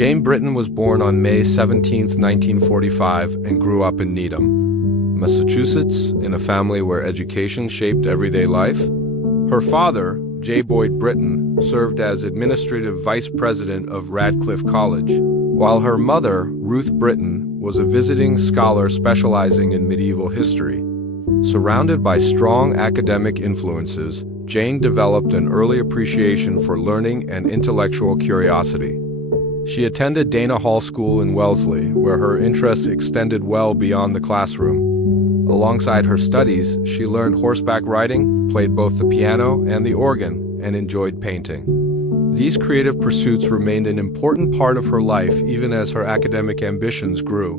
Jane Britton was born on May 17, 1945, and grew up in Needham, Massachusetts, in a family where education shaped everyday life. Her father, J. Boyd Britton, served as administrative vice president of Radcliffe College, while her mother, Ruth Britton, was a visiting scholar specializing in medieval history. Surrounded by strong academic influences, Jane developed an early appreciation for learning and intellectual curiosity. She attended Dana Hall School in Wellesley, where her interests extended well beyond the classroom. Alongside her studies, she learned horseback riding, played both the piano and the organ, and enjoyed painting. These creative pursuits remained an important part of her life even as her academic ambitions grew.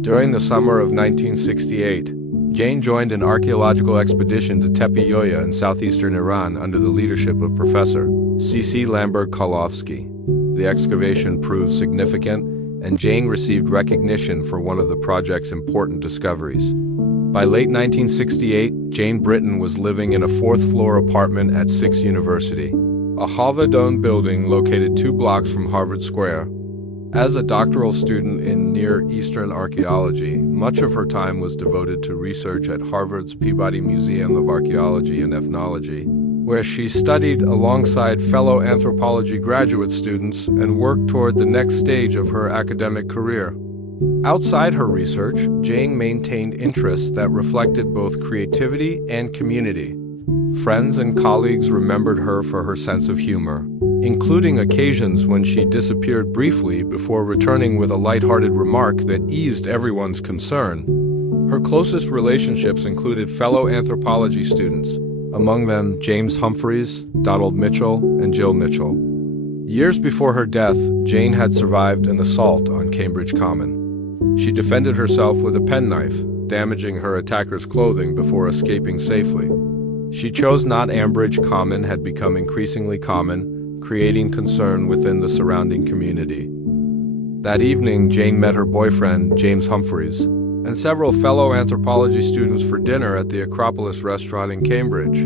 During the summer of 1968, Jane joined an archaeological expedition to Tepe Yoya in southeastern Iran under the leadership of Professor C.C. Lambert-Karlovsky. The excavation proved significant, and Jane received recognition for one of the project's important discoveries. By late 1968, Jane Britton was living in a fourth-floor apartment at 6 University, a Hauvedone building located 2 blocks from Harvard Square. As a doctoral student in Near Eastern archaeology, much of her time was devoted to research at Harvard's Peabody Museum of Archaeology and Ethnology, where she studied alongside fellow anthropology graduate students and worked toward the next stage of her academic career. Outside her research, Jane maintained interests that reflected both creativity and community. Friends and colleagues remembered her for her sense of humor, including occasions when she disappeared briefly before returning with a lighthearted remark that eased everyone's concern. Her closest relationships included fellow anthropology students, among them James Humphreys, Donald Mitchell, and Jill Mitchell. Years before her death, Jane had survived an assault on Cambridge Common. She defended herself with a penknife, damaging her attacker's clothing before escaping safely. She chose not. Ambridge Common had become increasingly common, creating concern within the surrounding community. That evening, Jane met her boyfriend, James Humphreys, and several fellow anthropology students for dinner at the Acropolis restaurant in Cambridge.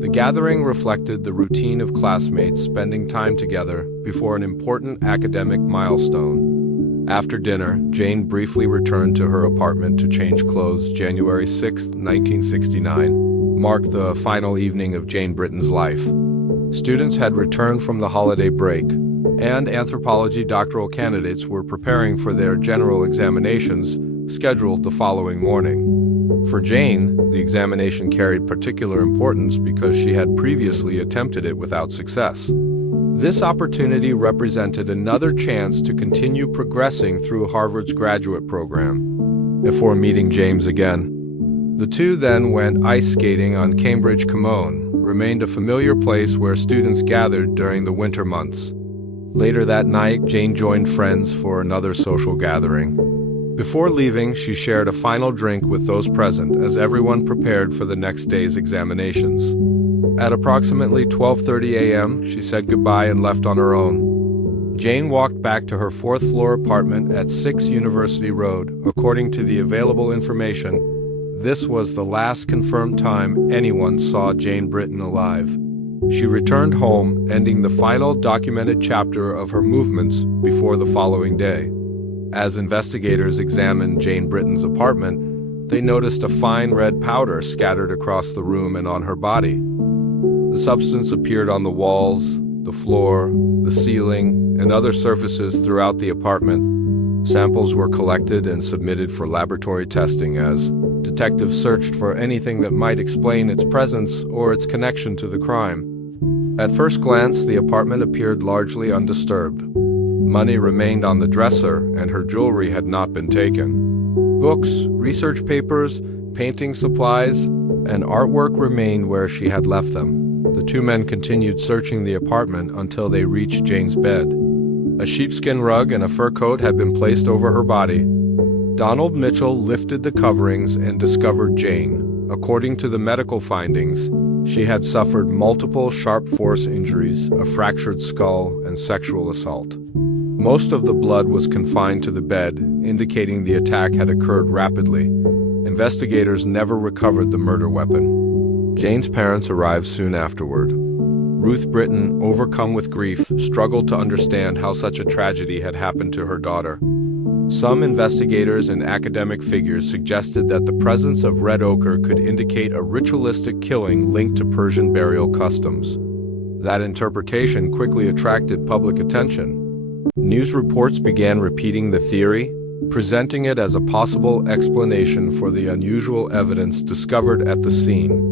The gathering reflected the routine of classmates spending time together before an important academic milestone. After dinner, Jane briefly returned to her apartment to change clothes. January 6, 1969, marked the final evening of Jane Britton's life. Students had returned from the holiday break, and anthropology doctoral candidates were preparing for their general examinations, scheduled the following morning. For Jane, the examination carried particular importance because she had previously attempted it without success. This opportunity represented another chance to continue progressing through Harvard's graduate program. Before meeting James again, the two then went ice skating on Cambridge Common, remained a familiar place where students gathered during the winter months. Later that night, Jane joined friends for another social gathering. Before leaving, she shared a final drink with those present as everyone prepared for the next day's examinations. At approximately 12:30 a.m., she said goodbye and left on her own. Jane walked back to her fourth-floor apartment at 6 University Road. According to the available information, this was the last confirmed time anyone saw Jane Britton alive. She returned home, ending the final documented chapter of her movements before the following day. As investigators examined Jane Britton's apartment, they noticed a fine red powder scattered across the room and on her body. The substance appeared on the walls, the floor, the ceiling, and other surfaces throughout the apartment. Samples were collected and submitted for laboratory testing as detectives searched for anything that might explain its presence or its connection to the crime. At first glance, the apartment appeared largely undisturbed. Money remained on the dresser, and her jewelry had not been taken. Books, research papers, painting supplies, and artwork remained where she had left them. The two men continued searching the apartment until they reached Jane's bed. A sheepskin rug and a fur coat had been placed over her body. Donald Mitchell lifted the coverings and discovered Jane. According to the medical findings, she had suffered multiple sharp force injuries, a fractured skull, and sexual assault. Most of the blood was confined to the bed, indicating the attack had occurred rapidly. Investigators never recovered the murder weapon. Jane's parents arrived soon afterward. Ruth Britton, overcome with grief, struggled to understand how such a tragedy had happened to her daughter. Some investigators and academic figures suggested that the presence of red ochre could indicate a ritualistic killing linked to Persian burial customs. That interpretation quickly attracted public attention. News reports began repeating the theory, presenting it as a possible explanation for the unusual evidence discovered at the scene.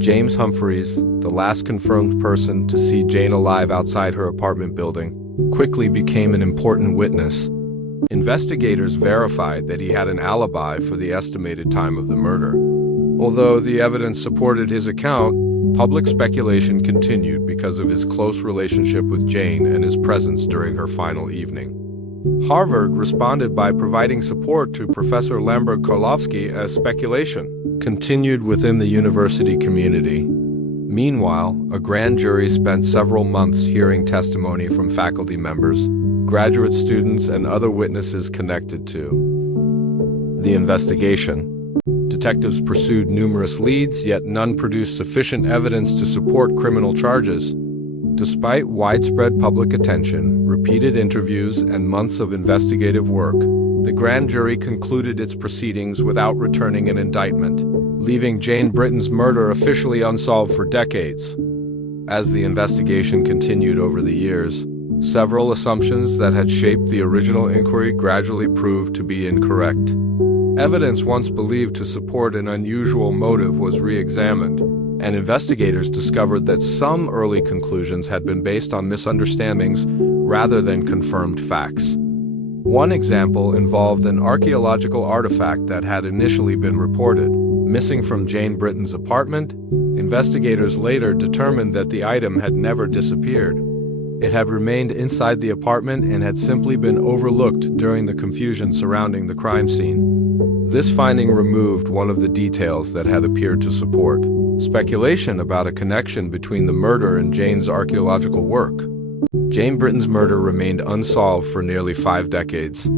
James Humphreys, the last confirmed person to see Jane alive outside her apartment building, quickly became an important witness. Investigators verified that he had an alibi for the estimated time of the murder. Although the evidence supported his account, public speculation continued because of his close relationship with Jane and his presence during her final evening. Harvard responded by providing support to Professor Lamberg-Karlofsky as speculation continued within the university community. Meanwhile, a grand jury spent several months hearing testimony from faculty members, graduate students, and other witnesses connected to the investigation. Detectives pursued numerous leads, yet none produced sufficient evidence to support criminal charges. Despite widespread public attention, repeated interviews, and months of investigative work, the grand jury concluded its proceedings without returning an indictment, leaving Jane Britton's murder officially unsolved for decades. As the investigation continued over the years, several assumptions that had shaped the original inquiry gradually proved to be incorrect. Evidence once believed to support an unusual motive was re-examined, and investigators discovered that some early conclusions had been based on misunderstandings rather than confirmed facts. One example involved an archaeological artifact that had initially been reported missing from Jane Britton's apartment. Investigators later determined that the item had never disappeared. It had remained inside the apartment and had simply been overlooked during the confusion surrounding the crime scene. This finding removed one of the details that had appeared to support speculation about a connection between the murder and Jane's archaeological work. Jane Britton's murder remained unsolved for nearly 5 decades.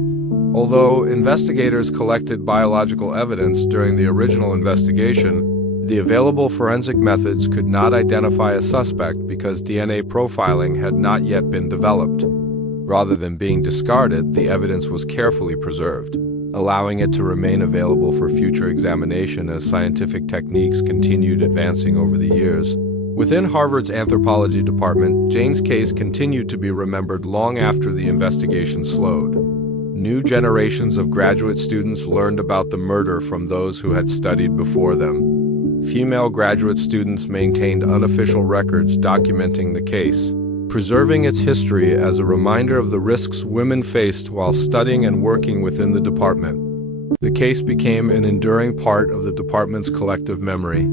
Although investigators collected biological evidence during the original investigation, the available forensic methods could not identify a suspect because DNA profiling had not yet been developed. Rather than being discarded, the evidence was carefully preserved, allowing it to remain available for future examination as scientific techniques continued advancing over the years. Within Harvard's anthropology department, Jane's case continued to be remembered long after the investigation slowed. New generations of graduate students learned about the murder from those who had studied before them. Female graduate students maintained unofficial records documenting the case, preserving its history as a reminder of the risks women faced while studying and working within the department. The case became an enduring part of the department's collective memory.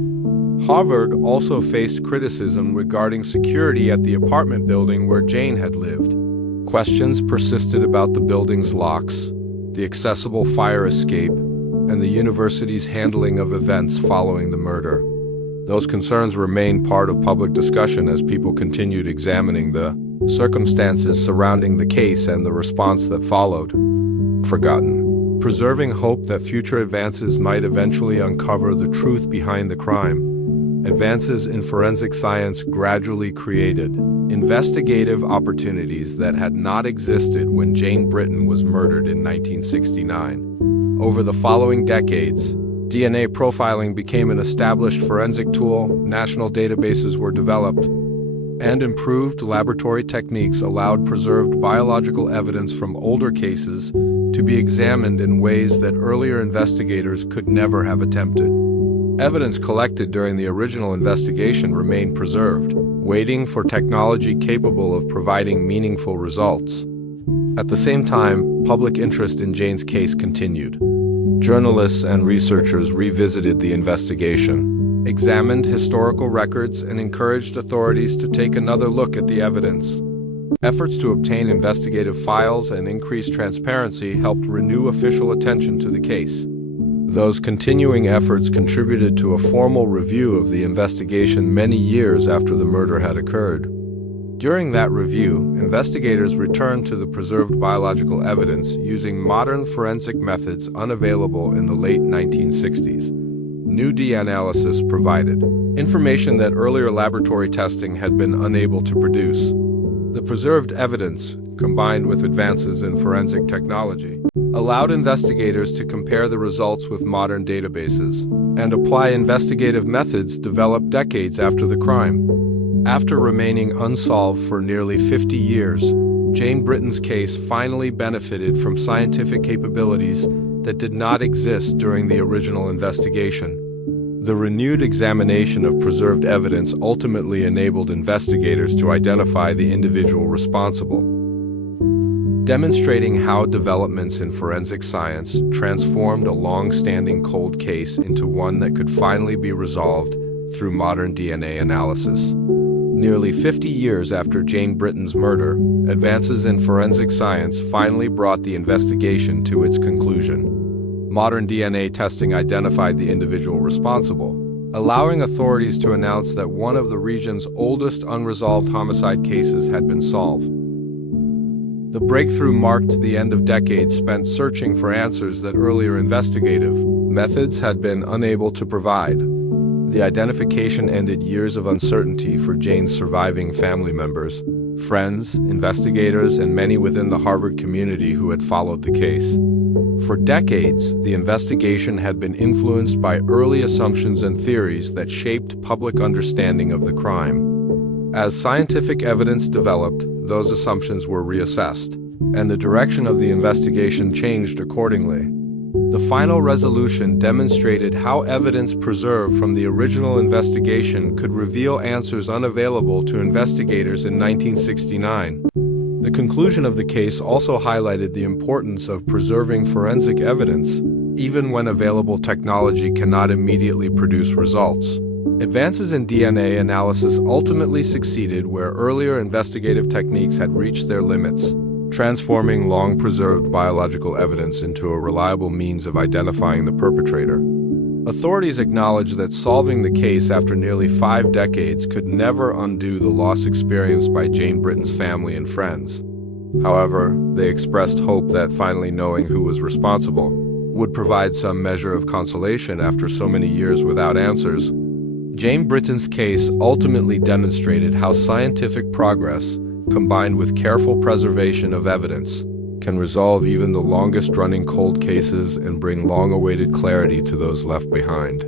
Harvard also faced criticism regarding security at the apartment building where Jane had lived. Questions persisted about the building's locks, the accessible fire escape, and the university's handling of events following the murder. Those concerns remained part of public discussion as people continued examining the circumstances surrounding the case and the response that followed. Forgotten. Preserving hope that future advances might eventually uncover the truth behind the crime, advances in forensic science gradually created investigative opportunities that had not existed when Jane Britton was murdered in 1969. Over the following decades, DNA profiling became an established forensic tool, national databases were developed, and improved laboratory techniques allowed preserved biological evidence from older cases to be examined in ways that earlier investigators could never have attempted. Evidence collected during the original investigation remained preserved, waiting for technology capable of providing meaningful results. At the same time, public interest in Jane's case continued. Journalists and researchers revisited the investigation, examined historical records, and encouraged authorities to take another look at the evidence. Efforts to obtain investigative files and increase transparency helped renew official attention to the case. Those continuing efforts contributed to a formal review of the investigation many years after the murder had occurred. During that review, investigators returned to the preserved biological evidence using modern forensic methods unavailable in the late 1960s. New DNA analysis provided information that earlier laboratory testing had been unable to produce. The preserved evidence, combined with advances in forensic technology, allowed investigators to compare the results with modern databases and apply investigative methods developed decades after the crime. After remaining unsolved for nearly 50 years, Jane Britton's case finally benefited from scientific capabilities that did not exist during the original investigation. The renewed examination of preserved evidence ultimately enabled investigators to identify the individual responsible, demonstrating how developments in forensic science transformed a long-standing cold case into one that could finally be resolved through modern DNA analysis. Nearly 50 years after Jane Britton's murder, advances in forensic science finally brought the investigation to its conclusion. Modern DNA testing identified the individual responsible, allowing authorities to announce that one of the region's oldest unresolved homicide cases had been solved. The breakthrough marked the end of decades spent searching for answers that earlier investigative methods had been unable to provide. The identification ended years of uncertainty for Jane's surviving family members, friends, investigators, and many within the Harvard community who had followed the case. For decades, the investigation had been influenced by early assumptions and theories that shaped public understanding of the crime. As scientific evidence developed, those assumptions were reassessed, and the direction of the investigation changed accordingly. The final resolution demonstrated how evidence preserved from the original investigation could reveal answers unavailable to investigators in 1969. The conclusion of the case also highlighted the importance of preserving forensic evidence, even when available technology cannot immediately produce results. Advances in DNA analysis ultimately succeeded where earlier investigative techniques had reached their limits, transforming long-preserved biological evidence into a reliable means of identifying the perpetrator. Authorities acknowledged that solving the case after nearly 5 decades could never undo the loss experienced by Jane Britton's family and friends. However, they expressed hope that finally knowing who was responsible would provide some measure of consolation after so many years without answers. Jane Britton's case ultimately demonstrated how scientific progress, combined with careful preservation of evidence, can resolve even the longest-running cold cases and bring long-awaited clarity to those left behind.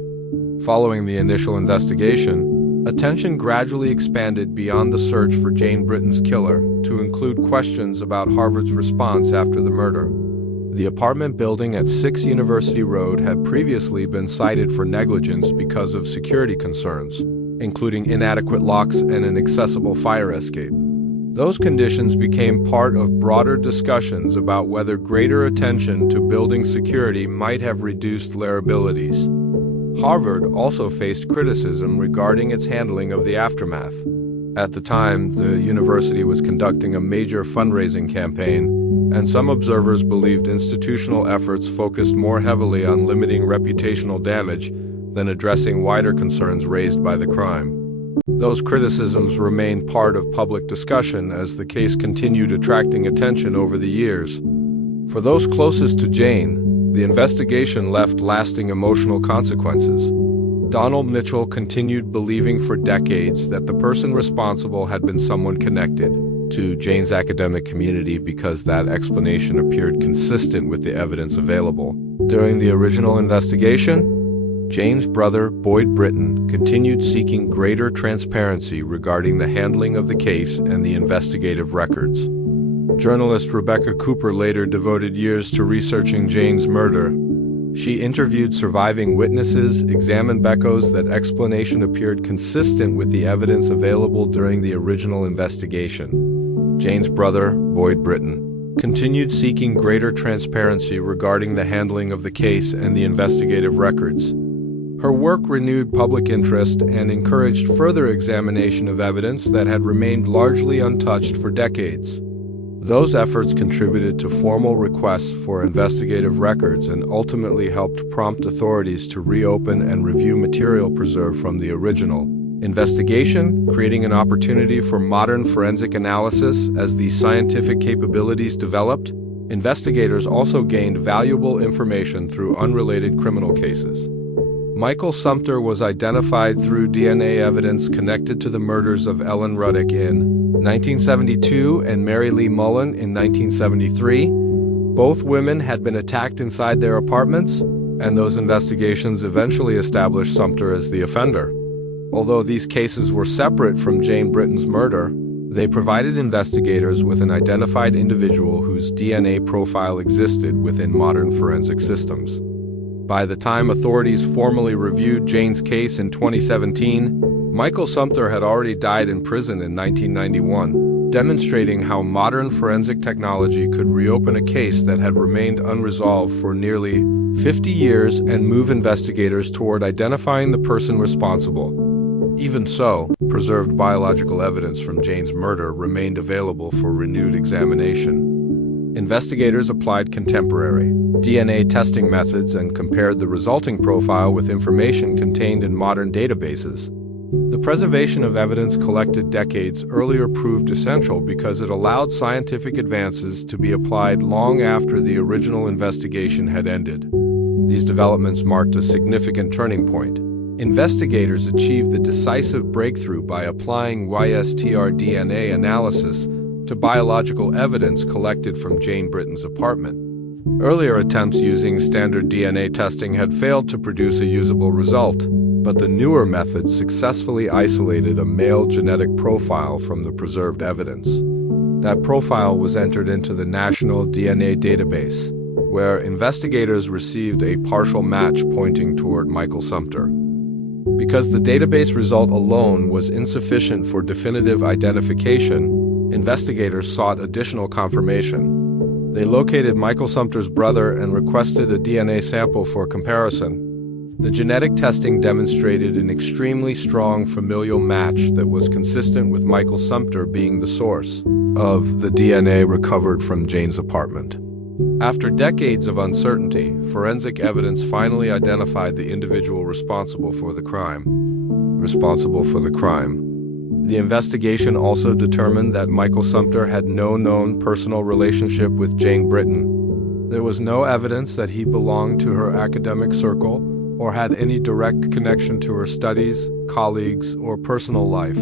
Following the initial investigation, attention gradually expanded beyond the search for Jane Britton's killer to include questions about Harvard's response after the murder. The apartment building at 6 University Road had previously been cited for negligence because of security concerns, including inadequate locks and an inaccessible fire escape. Those conditions became part of broader discussions about whether greater attention to building security might have reduced liabilities. Harvard also faced criticism regarding its handling of the aftermath. At the time, the university was conducting a major fundraising campaign, and some observers believed institutional efforts focused more heavily on limiting reputational damage than addressing wider concerns raised by the crime. Those criticisms remained part of public discussion as the case continued attracting attention over the years. For those closest to Jane, the investigation left lasting emotional consequences. Donald Mitchell continued believing for decades that the person responsible had been someone connected to Jane's academic community because that explanation appeared consistent with the evidence available. During the original investigation, Jane's brother, Boyd Britton, continued seeking greater transparency regarding the handling of the case and the investigative records. Journalist Rebecca Cooper later devoted years to researching Jane's murder. She interviewed surviving witnesses, examined echoes that explanation appeared consistent with the evidence available during the original investigation. Jane's brother, Boyd Britton, continued seeking greater transparency regarding the handling of the case and the investigative records. Her work renewed public interest and encouraged further examination of evidence that had remained largely untouched for decades. Those efforts contributed to formal requests for investigative records and ultimately helped prompt authorities to reopen and review material preserved from the original investigation, creating an opportunity for modern forensic analysis as these scientific capabilities developed. Investigators also gained valuable information through unrelated criminal cases. Michael Sumter was identified through DNA evidence connected to the murders of Ellen Ruddick in 1972 and Mary Lee Mullen in 1973. Both women had been attacked inside their apartments, and those investigations eventually established Sumter as the offender. Although these cases were separate from Jane Britton's murder, they provided investigators with an identified individual whose DNA profile existed within modern forensic systems. By the time authorities formally reviewed Jane's case in 2017, Michael Sumter had already died in prison in 1991, demonstrating how modern forensic technology could reopen a case that had remained unresolved for nearly 50 years and move investigators toward identifying the person responsible. Even so, preserved biological evidence from Jane's murder remained available for renewed examination. Investigators applied contemporary DNA testing methods and compared the resulting profile with information contained in modern databases. The preservation of evidence collected decades earlier proved essential because it allowed scientific advances to be applied long after the original investigation had ended. These developments marked a significant turning point. Investigators achieved the decisive breakthrough by applying YSTR DNA analysis to biological evidence collected from Jane Britton's apartment. Earlier attempts using standard DNA testing had failed to produce a usable result, but the newer method successfully isolated a male genetic profile from the preserved evidence. That profile was entered into the National DNA Database, where investigators received a partial match pointing toward Michael Sumter. Because the database result alone was insufficient for definitive identification, investigators sought additional confirmation. They located Michael Sumter's brother and requested a DNA sample for comparison. The genetic testing demonstrated an extremely strong familial match that was consistent with Michael Sumter being the source of the DNA recovered from Jane's apartment. After decades of uncertainty, forensic evidence finally identified the individual responsible for the crime. The investigation also determined that Michael Sumter had no known personal relationship with Jane Britton. There was no evidence that he belonged to her academic circle or had any direct connection to her studies, colleagues, or personal life.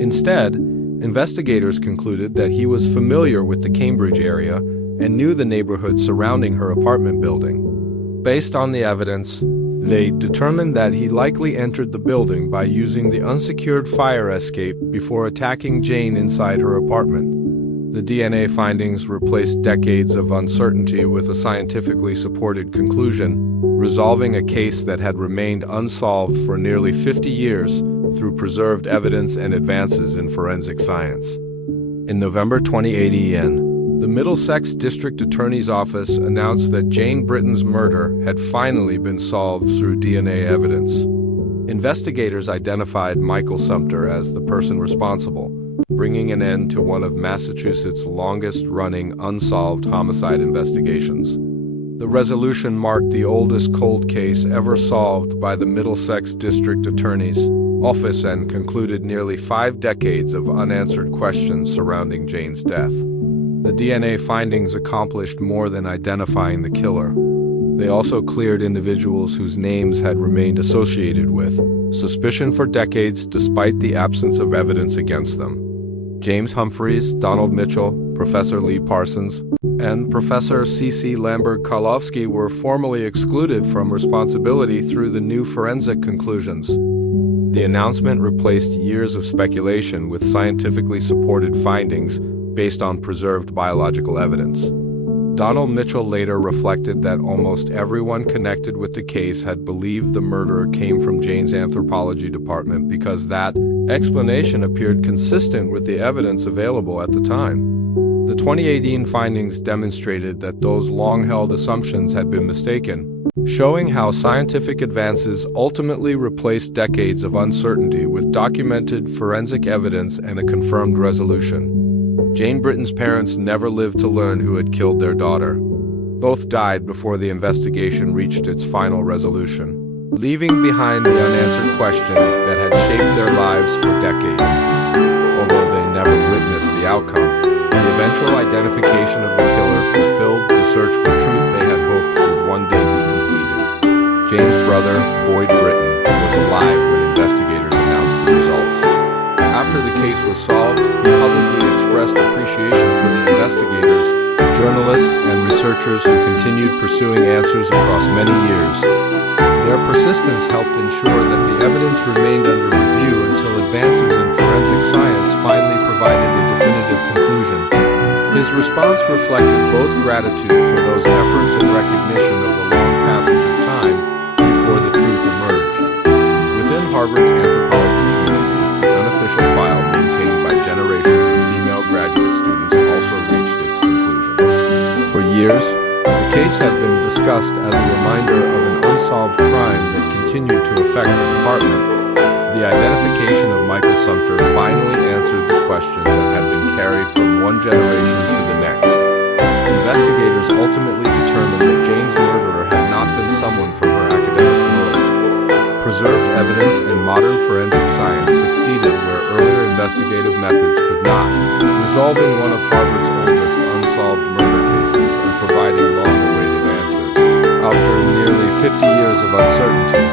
Instead, investigators concluded that he was familiar with the Cambridge area and knew the neighborhood surrounding her apartment building. Based on the evidence, they determined that he likely entered the building by using the unsecured fire escape before attacking Jane inside her apartment. The DNA findings replaced decades of uncertainty with a scientifically supported conclusion, resolving a case that had remained unsolved for nearly 50 years through preserved evidence and advances in forensic science. In November 2018, the Middlesex District Attorney's Office announced that Jane Britton's murder had finally been solved through DNA evidence. Investigators identified Michael Sumter as the person responsible, bringing an end to one of Massachusetts' longest-running unsolved homicide investigations. The resolution marked the oldest cold case ever solved by the Middlesex District Attorney's Office and concluded nearly 5 decades of unanswered questions surrounding Jane's death. The DNA findings accomplished more than identifying the killer. They also cleared individuals whose names had remained associated with suspicion for decades despite the absence of evidence against them. James Humphreys, Donald Mitchell, Professor Lee Parsons, and Professor C.C. Lambert-Karlofsky were formally excluded from responsibility through the new forensic conclusions. The announcement replaced years of speculation with scientifically supported findings based on preserved biological evidence. Donald Mitchell later reflected that almost everyone connected with the case had believed the murderer came from Jane's anthropology department because that explanation appeared consistent with the evidence available at the time. The 2018 findings demonstrated that those long-held assumptions had been mistaken, showing how scientific advances ultimately replaced decades of uncertainty with documented forensic evidence and a confirmed resolution. Jane Britton's parents never lived to learn who had killed their daughter. Both died before the investigation reached its final resolution, leaving behind the unanswered question that had shaped their lives for decades. Although they never witnessed the outcome, the eventual identification of the killer fulfilled the search for truth they had hoped would one day be completed. Jane's brother, Boyd Britton, was alive when investigators announced the results. After the case was solved, he publicly expressed appreciation for the investigators, journalists, and researchers who continued pursuing answers across many years. Their persistence helped ensure that the evidence remained under review until advances in forensic science finally provided a definitive conclusion. His response reflected both gratitude for those efforts and recognition of the long passage of time before the truth emerged. Within Harvard's anthropology community, the unofficial file maintained by generations of female graduate students also reached its conclusion. For years, the case had been discussed as a reminder of an unsolved crime that continued to affect the department. The identification of Michael Sumter finally answered the question that had been carried from one generation to the next. Investigators ultimately determined that Jane's murderer had not been someone from her academic world. Preserved evidence and modern forensic science succeeded where earlier investigative methods could not, resolving one of Harvard's oldest unsolved murder cases and providing long-awaited answers. After nearly 50 years of uncertainty,